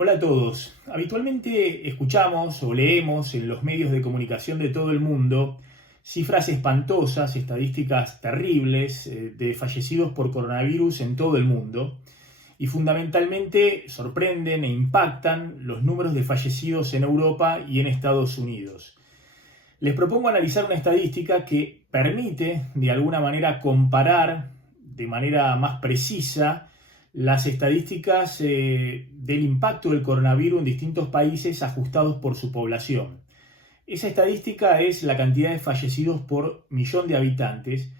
Hola a todos. Habitualmente escuchamos o leemos en los medios de comunicación de todo el mundo cifras espantosas, estadísticas terribles de fallecidos por coronavirus en todo el mundo y fundamentalmente sorprenden e impactan los números de fallecidos en Europa y en Estados Unidos. Les propongo analizar una estadística que permite de alguna manera comparar de manera más precisa las estadísticas del impacto del coronavirus en distintos países ajustados por su población. Esa estadística es la cantidad de fallecidos por millón de habitantes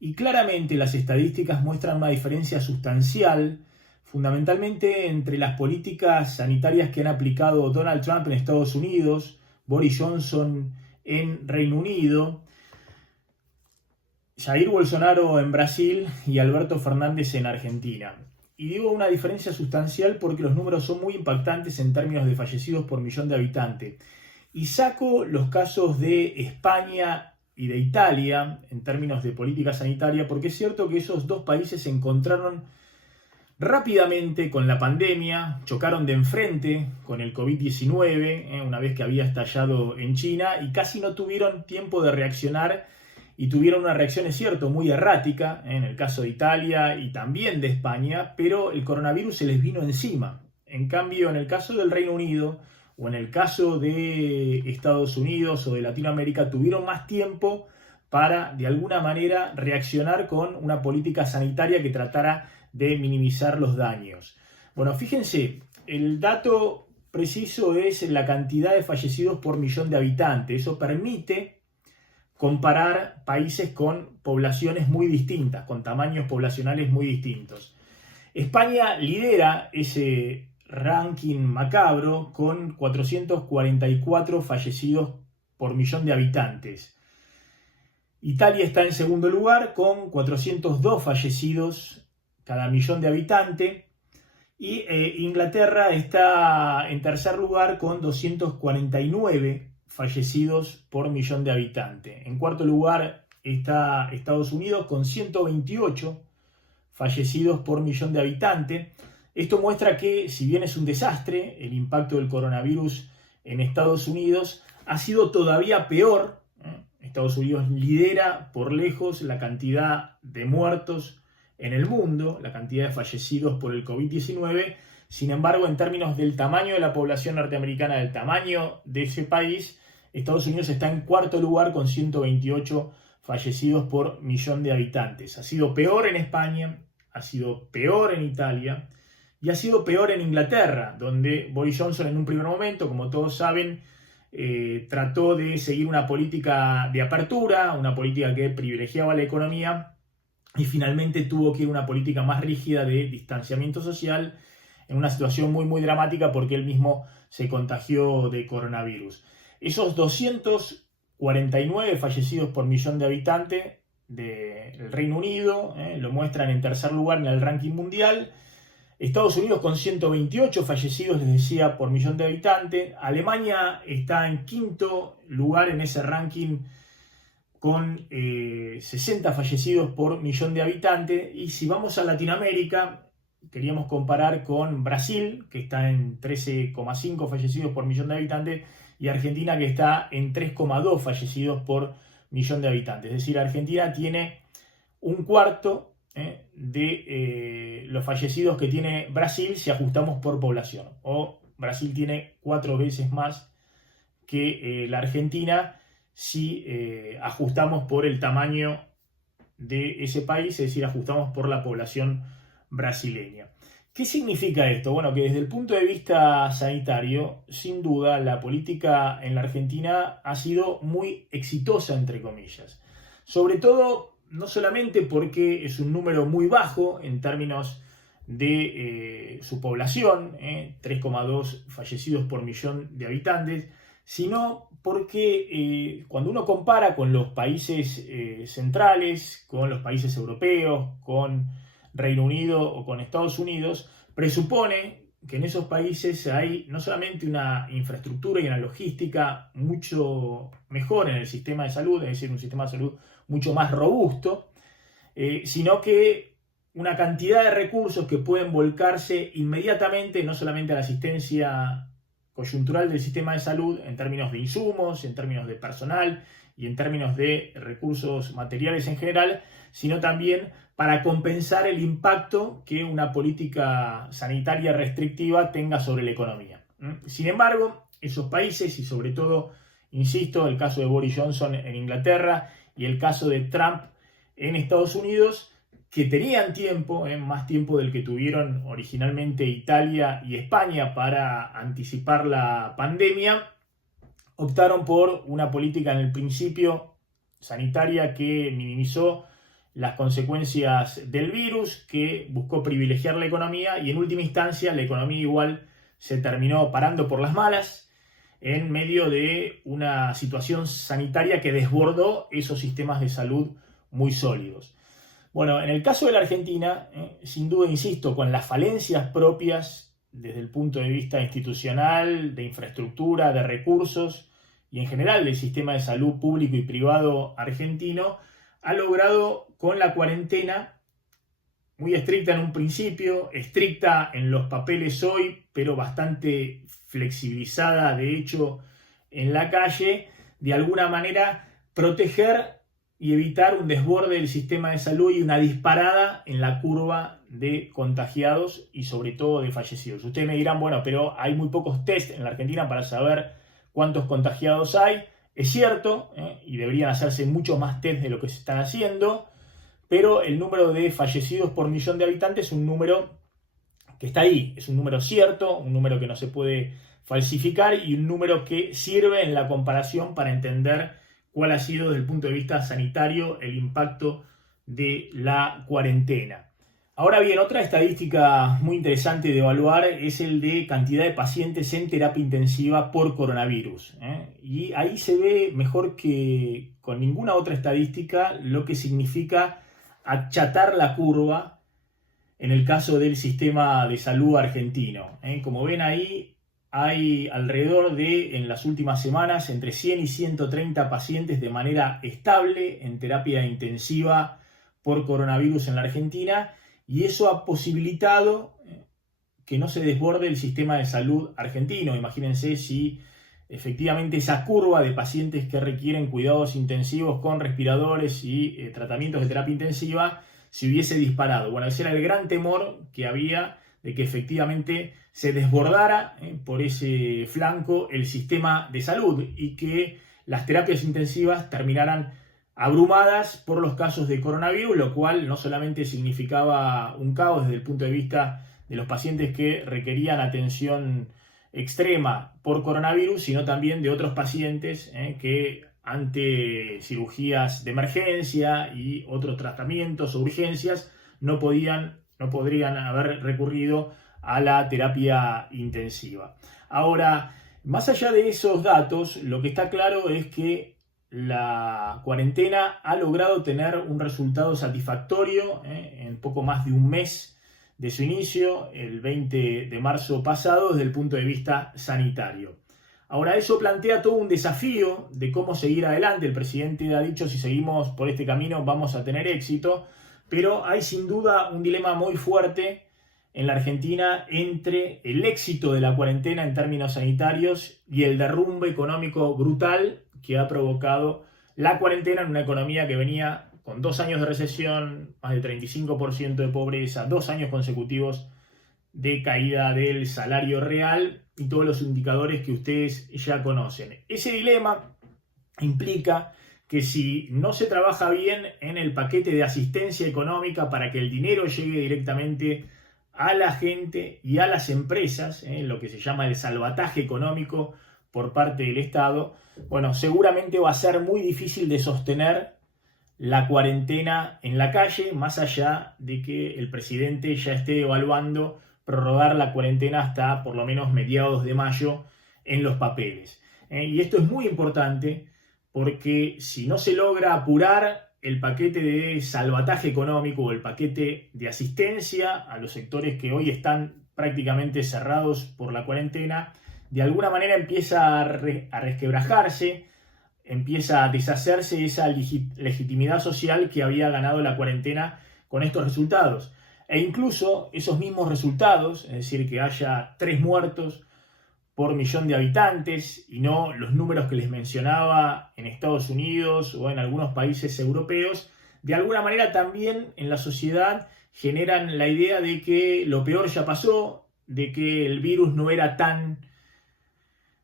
y claramente las estadísticas muestran una diferencia sustancial, fundamentalmente entre las políticas sanitarias que han aplicado Donald Trump en Estados Unidos, Boris Johnson en Reino Unido, Jair Bolsonaro en Brasil y Alberto Fernández en Argentina. Y digo una diferencia sustancial porque los números son muy impactantes en términos de fallecidos por millón de habitantes. Y saco los casos de España y de Italia en términos de política sanitaria porque es cierto que esos dos países se encontraron rápidamente con la pandemia, chocaron de enfrente con el COVID-19, una vez que había estallado en China, y casi no tuvieron tiempo de reaccionar y tuvieron una reacción, es cierto, muy errática, en el caso de Italia y también de España, pero el coronavirus se les vino encima. En cambio, en el caso del Reino Unido o en el caso de Estados Unidos o de Latinoamérica, tuvieron más tiempo para, de alguna manera, reaccionar con una política sanitaria que tratara de minimizar los daños. Bueno, fíjense, el dato preciso es la cantidad de fallecidos por millón de habitantes. Eso permite comparar países con poblaciones muy distintas, con tamaños poblacionales muy distintos. España lidera ese ranking macabro con 444 fallecidos por millón de habitantes. Italia está en segundo lugar con 402 fallecidos cada millón de habitantes, y Inglaterra está en tercer lugar con 249 fallecidos por millón de habitantes. En cuarto lugar está Estados Unidos con 128 fallecidos por millón de habitantes. Esto muestra que, si bien es un desastre, el impacto del coronavirus en Estados Unidos ha sido todavía peor. Estados Unidos lidera por lejos la cantidad de muertos en el mundo, la cantidad de fallecidos por el COVID-19. Sin embargo, en términos del tamaño de la población norteamericana, del tamaño de ese país, Estados Unidos está en cuarto lugar con 128 fallecidos por millón de habitantes. Ha sido peor en España, ha sido peor en Italia y ha sido peor en Inglaterra, donde Boris Johnson en un primer momento, como todos saben, trató de seguir una política de apertura, una política que privilegiaba la economía, y finalmente tuvo que ir a una política más rígida de distanciamiento social en una situación muy dramática porque él mismo se contagió de coronavirus. Esos 249 fallecidos por millón de habitantes del Reino Unido lo muestran en tercer lugar en el ranking mundial. Estados Unidos con 128 fallecidos, les decía, por millón de habitantes. Alemania está en quinto lugar en ese ranking con 60 fallecidos por millón de habitantes. Y si vamos a Latinoamérica, queríamos comparar con Brasil, que está en 13,5 fallecidos por millón de habitantes, y Argentina, que está en 3,2 fallecidos por millón de habitantes. Es decir, Argentina tiene un cuarto de los fallecidos que tiene Brasil si ajustamos por población. O Brasil tiene 4 veces más que la Argentina si ajustamos por el tamaño de ese país, es decir, ajustamos por la población brasileña. ¿Qué significa esto? Bueno, que desde el punto de vista sanitario, sin duda, la política en la Argentina ha sido muy exitosa, entre comillas. Sobre todo, no solamente porque es un número muy bajo en términos de su población, 3,2 fallecidos por millón de habitantes, sino porque cuando uno compara con los países centrales, con los países europeos, con Reino Unido o con Estados Unidos, presupone que en esos países hay no solamente una infraestructura y una logística mucho mejor en el sistema de salud, es decir, un sistema de salud mucho más robusto, sino que una cantidad de recursos que pueden volcarse inmediatamente, no solamente a la asistencia coyuntural del sistema de salud, en términos de insumos, en términos de personal y en términos de recursos materiales en general, sino también para compensar el impacto que una política sanitaria restrictiva tenga sobre la economía. Sin embargo, esos países, y sobre todo, insisto, el caso de Boris Johnson en Inglaterra y el caso de Trump en Estados Unidos, que tenían tiempo, más tiempo del que tuvieron originalmente Italia y España para anticipar la pandemia, optaron por una política en el principio sanitaria que minimizó las consecuencias del virus, que buscó privilegiar la economía y en última instancia la economía igual se terminó parando por las malas en medio de una situación sanitaria que desbordó esos sistemas de salud muy sólidos. Bueno, en el caso de la Argentina, sin duda, insisto, con las falencias propias desde el punto de vista institucional, de infraestructura, de recursos y en general del sistema de salud público y privado argentino, ha logrado con la cuarentena, muy estricta en un principio, estricta en los papeles hoy, pero bastante flexibilizada de hecho en la calle, de alguna manera proteger y evitar un desborde del sistema de salud y una disparada en la curva de contagiados y sobre todo de fallecidos. Ustedes me dirán, bueno, pero hay muy pocos test en la Argentina para saber cuántos contagiados hay. Es cierto, y deberían hacerse muchos más test de lo que se están haciendo, pero el número de fallecidos por millón de habitantes es un número que está ahí, es un número cierto, un número que no se puede falsificar y un número que sirve en la comparación para entender cuál ha sido desde el punto de vista sanitario el impacto de la cuarentena. Ahora bien, otra estadística muy interesante de evaluar es el de cantidad de pacientes en terapia intensiva por coronavirus. Y ahí se ve mejor que con ninguna otra estadística lo que significa achatar la curva en el caso del sistema de salud argentino. Como ven ahí, hay alrededor de, en las últimas semanas, entre 100 y 130 pacientes de manera estable en terapia intensiva por coronavirus en la Argentina, y eso ha posibilitado que no se desborde el sistema de salud argentino. Imagínense si efectivamente esa curva de pacientes que requieren cuidados intensivos con respiradores y tratamientos de terapia intensiva se hubiese disparado. Bueno, ese era el gran temor que había de que efectivamente se desbordara por ese flanco el sistema de salud y que las terapias intensivas terminaran abrumadas por los casos de coronavirus, lo cual no solamente significaba un caos desde el punto de vista de los pacientes que requerían atención extrema por coronavirus, sino también de otros pacientes que ante cirugías de emergencia y otros tratamientos o urgencias no podrían haber recurrido a la terapia intensiva. Ahora, más allá de esos datos, lo que está claro es que la cuarentena ha logrado tener un resultado satisfactorio en poco más de un mes de su inicio, el 20 de marzo pasado, desde el punto de vista sanitario. Ahora, eso plantea todo un desafío de cómo seguir adelante. El presidente ha dicho, si seguimos por este camino vamos a tener éxito, pero hay sin duda un dilema muy fuerte en la Argentina entre el éxito de la cuarentena en términos sanitarios y el derrumbe económico brutal que ha provocado la cuarentena en una economía que venía con 2 años de recesión, más del 35% de pobreza, 2 años consecutivos de caída del salario real y todos los indicadores que ustedes ya conocen. Ese dilema implica que si no se trabaja bien en el paquete de asistencia económica para que el dinero llegue directamente a la gente y a las empresas, lo que se llama el salvataje económico por parte del Estado, bueno, seguramente va a ser muy difícil de sostener la cuarentena en la calle, más allá de que el presidente ya esté evaluando prorrogar la cuarentena hasta por lo menos mediados de mayo en los papeles. Y esto es muy importante porque si no se logra apurar el paquete de salvataje económico o el paquete de asistencia a los sectores que hoy están prácticamente cerrados por la cuarentena, de alguna manera empieza a resquebrajarse, empieza a deshacerse esa legitimidad social que había ganado la cuarentena con estos resultados. e incluso esos mismos resultados, es decir, que haya 3 muertos por millón de habitantes y no los números que les mencionaba en Estados Unidos o en algunos países europeos, de alguna manera también en la sociedad generan la idea de que lo peor ya pasó, de que el virus no era tan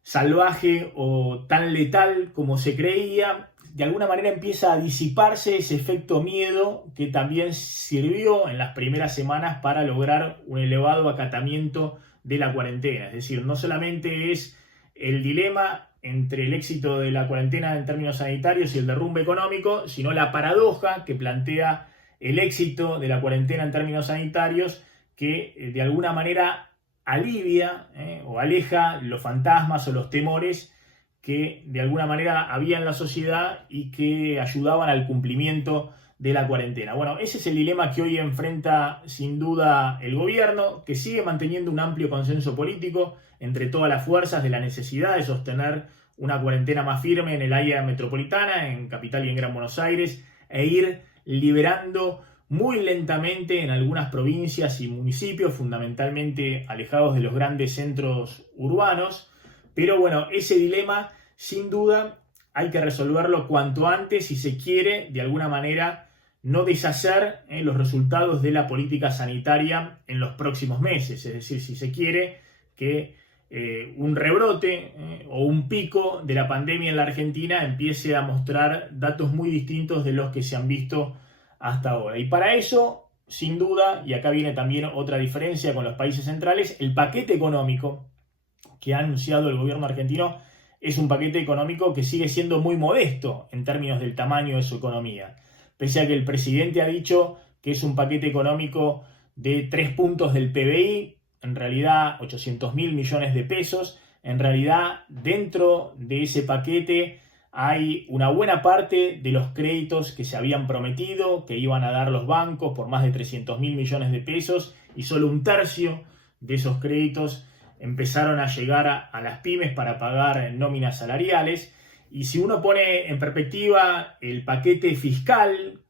salvaje o tan letal como se creía. De alguna manera empieza a disiparse ese efecto miedo que también sirvió en las primeras semanas para lograr un elevado acatamiento de la cuarentena. Es decir, no solamente es el dilema entre el éxito de la cuarentena en términos sanitarios y el derrumbe económico, sino la paradoja que plantea el éxito de la cuarentena en términos sanitarios, que de alguna manera alivia o aleja los fantasmas o los temores que de alguna manera había en la sociedad y que ayudaban al cumplimiento de la cuarentena. Bueno, ese es el dilema que hoy enfrenta sin duda el gobierno, que sigue manteniendo un amplio consenso político entre todas las fuerzas de la necesidad de sostener una cuarentena más firme en el área metropolitana, en Capital y en Gran Buenos Aires, e ir liberando muy lentamente en algunas provincias y municipios, fundamentalmente alejados de los grandes centros urbanos. Pero bueno, ese dilema, sin duda, hay que resolverlo cuanto antes si se quiere, de alguna manera, no deshacer los resultados de la política sanitaria en los próximos meses. Es decir, si se quiere que un rebrote o un pico de la pandemia en la Argentina empiece a mostrar datos muy distintos de los que se han visto hasta ahora. Y para eso, sin duda, y acá viene también otra diferencia con los países centrales, el paquete económico que ha anunciado el gobierno argentino es un paquete económico que sigue siendo muy modesto en términos del tamaño de su economía. Pese a que el presidente ha dicho que es un paquete económico de 3 puntos del PBI, en realidad 800.000 millones de pesos, en realidad dentro de ese paquete hay una buena parte de los créditos que se habían prometido, que iban a dar los bancos por más de 300.000 millones de pesos, y solo un tercio de esos créditos empezaron a llegar a las pymes para pagar nóminas salariales. Y si uno pone en perspectiva el paquete fiscal,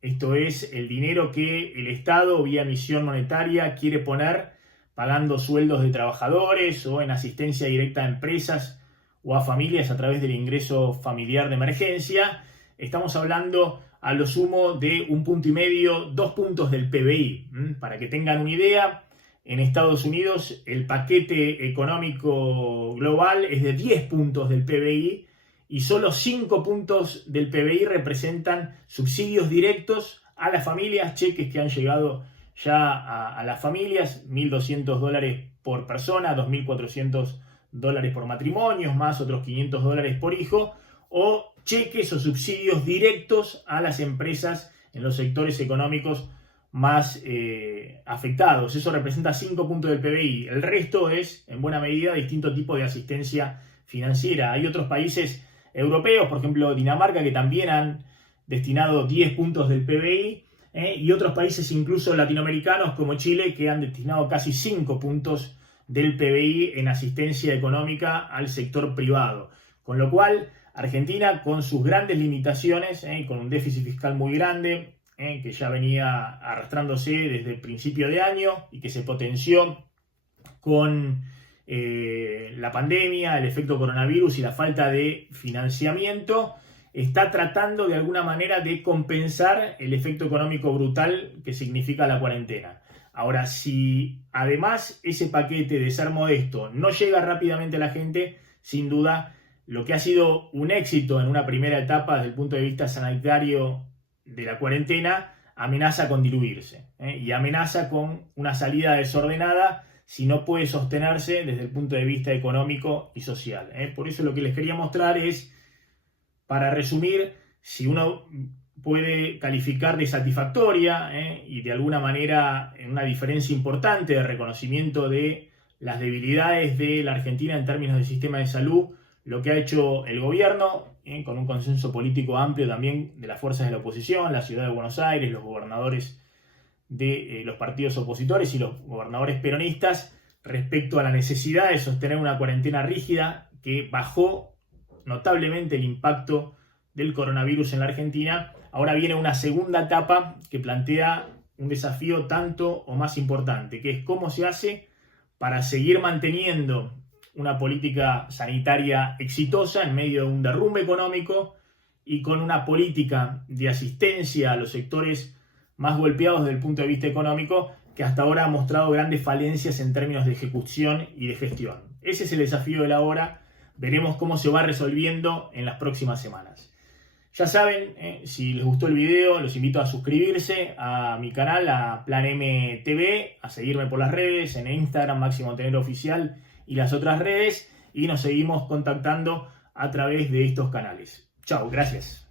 esto es el dinero que el Estado vía emisión monetaria quiere poner pagando sueldos de trabajadores o en asistencia directa a empresas o a familias a través del ingreso familiar de emergencia, estamos hablando a lo sumo de 1,5 puntos, 2 puntos del PBI. Para que tengan una idea, en Estados Unidos el paquete económico global es de 10 puntos del PBI y solo 5 puntos del PBI representan subsidios directos a las familias, cheques que han llegado ya a las familias, $1.200 por persona, $2.400 por matrimonio, más otros $500 por hijo, o cheques o subsidios directos a las empresas en los sectores económicos más afectados. Eso representa 5 puntos del PBI. El resto es, en buena medida, distinto tipo de asistencia financiera. Hay otros países europeos, por ejemplo Dinamarca, que también han destinado 10 puntos del PBI, y otros países incluso latinoamericanos como Chile, que han destinado casi 5 puntos del PBI en asistencia económica al sector privado. Con lo cual, Argentina, con sus grandes limitaciones, con un déficit fiscal muy grande, que ya venía arrastrándose desde el principio de año y que se potenció con la pandemia, el efecto coronavirus y la falta de financiamiento, está tratando de alguna manera de compensar el efecto económico brutal que significa la cuarentena. Ahora, si además ese paquete, de ser modesto, no llega rápidamente a la gente, sin duda lo que ha sido un éxito en una primera etapa desde el punto de vista sanitario de la cuarentena amenaza con diluirse, y amenaza con una salida desordenada si no puede sostenerse desde el punto de vista económico y social. Por eso lo que les quería mostrar es, para resumir, si uno puede calificar de satisfactoria y de alguna manera en una diferencia importante de reconocimiento de las debilidades de la Argentina en términos del sistema de salud, lo que ha hecho el gobierno, con un consenso político amplio también de las fuerzas de la oposición, la ciudad de Buenos Aires, los gobernadores de los partidos opositores y los gobernadores peronistas, respecto a la necesidad de sostener una cuarentena rígida que bajó notablemente el impacto del coronavirus en la Argentina. Ahora viene una segunda etapa que plantea un desafío tanto o más importante, que es cómo se hace para seguir manteniendo una política sanitaria exitosa en medio de un derrumbe económico y con una política de asistencia a los sectores más golpeados desde el punto de vista económico, que hasta ahora ha mostrado grandes falencias en términos de ejecución y de gestión. Ese es el desafío de la hora. Veremos cómo se va resolviendo en las próximas semanas. Ya saben, si les gustó el video, los invito a suscribirse a mi canal, a Plan M TV, a seguirme por las redes, en Instagram, Máximo Montenegro Oficial y las otras redes, y nos seguimos contactando a través de estos canales. Chao, gracias.